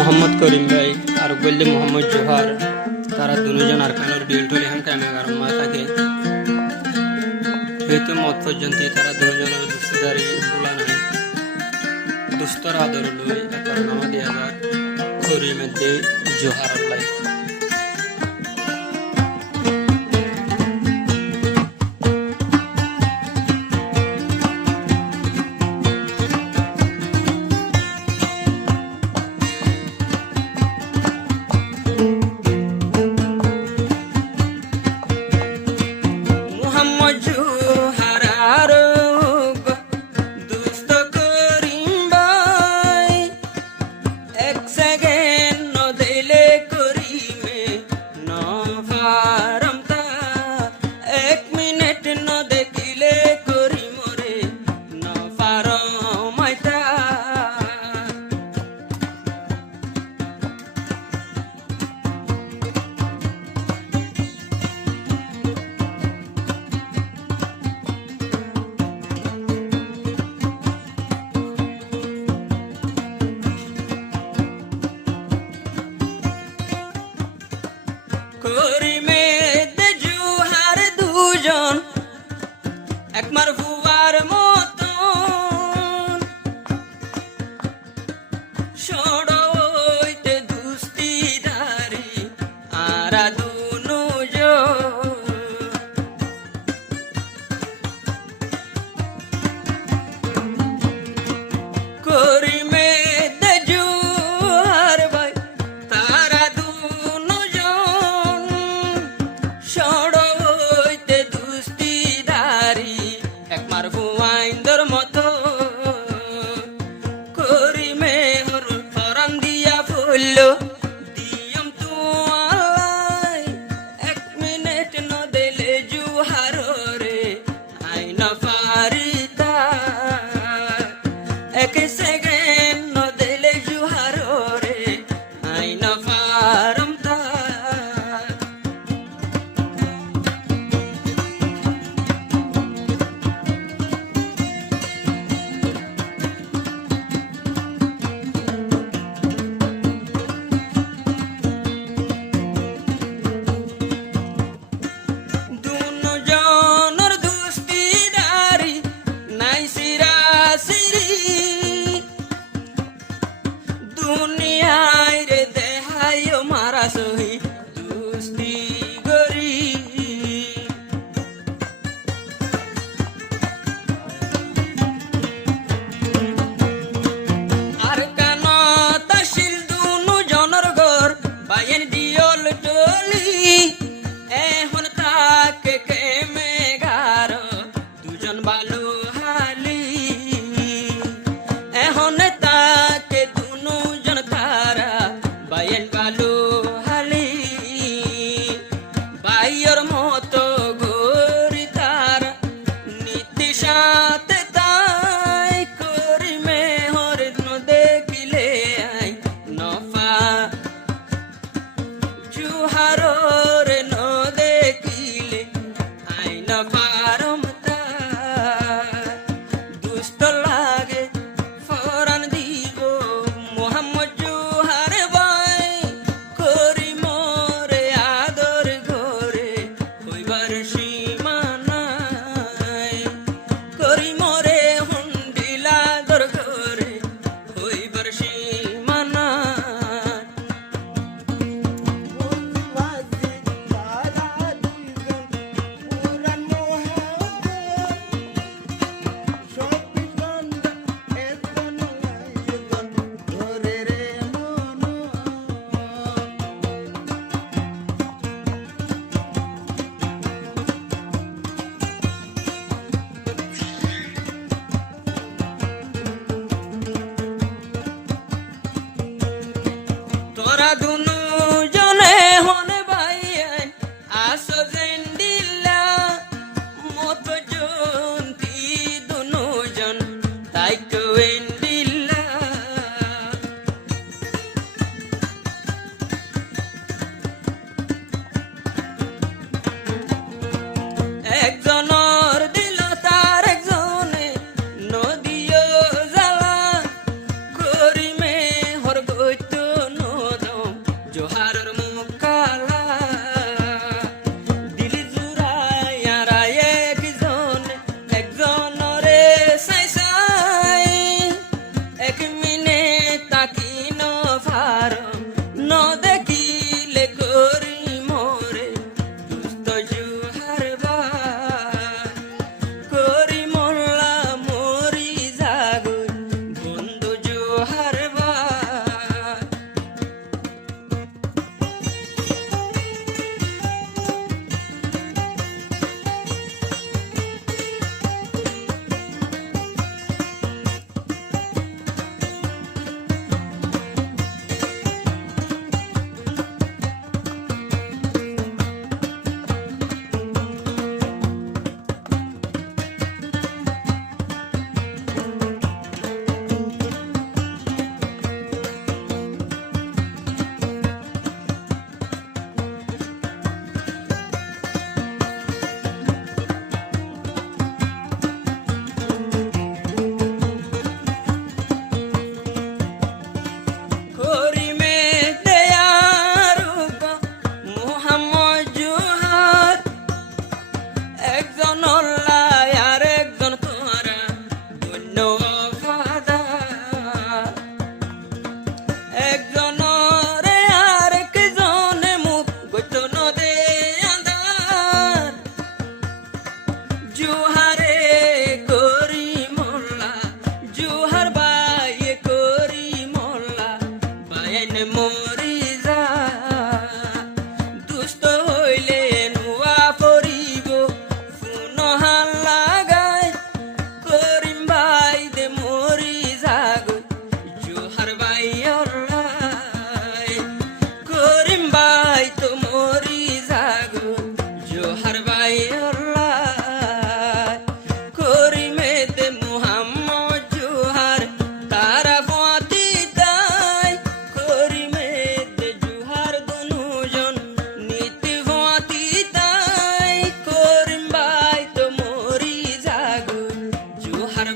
মোহাম্মদ করিম ভাই আর বললে মোহাম্মদ জোহার তারা দুজন আর কানোর ডিউটি এখন কামেগার মা থাকে হয়তো মত পর্যন্ত তারা দুজনের দুস্তদারি ভুলা নাই দুস্তর আদর লই একার নামা দেয়া যার করিমের দে জোহার লাই করিমে দে জোহার দুজন একমার ফুয়ার মতন সড়ইতে দুস্তিদারি আরা দুজন করিমে দে জোহার ভাই তারা সড়ইতে দুস্তিদারি একমার ফুয়াইন্দর মতো করিমে হর ফরান দিয়া ফুলল দিয়ম তুয়ালাই এক মিনিট ন দিলে জুহার রে আইনা ফারিতা এক সেকেন্ড ন দিলে জুহার রে আইনা ফারমতা দুনিয়ায় রে দেহায় মারা সহি দুস্তি গরি আর কান তহসিল দুনু জনর ঘর বাইন দিয়ল টলি এখন তাকে কেমে গার দুজন বালু হালি এখন তাকে দুনু জন তারা বাইন বালু হালি বাইয়ের মতো গরি তারা নীতি সাথে তাই করিমে হর দেখিলে আই নফা জুহার রে ন দেখিলে আই নফারমতা দুষ্ট লাগে ফরান দিব মোহাম্মদ জোহার ভাই করিম রে আদর ঘরে হইবার সীমানাই করিম রে হুন্ডিলা দর ঘরে হইবার সীমানা তোরা দুনু জনে হনে ভাই আসো জেন্ডিলা মত জন্তি দুনু জন তাই কেন্ডিলা একজনের দিল তার একজনে নদীয় জ্বালা করিমে হর গইত একজনরে আরেকজনে মুখ গইতন দে আন্ধার জুহারে করি মোল্লা জুহার বাইয়ে করি মোল্লা বাইন মরি যা দুষ্ট হইলে নুয়া পড়িব ফুন হাল্লা গায় করিম ভাই দে মরি যাগো জুহার বাই অল্লাই করিম ভাই তো মরি যাগো জুহার বাই অল্লাই করিমে দে মুহাম্মদ জুহার তারা ফাতি তাই করিমে দে জুহার দুনুজন নীতি ফাতি তাই করিম ভাই তো মরি যাগো জুহার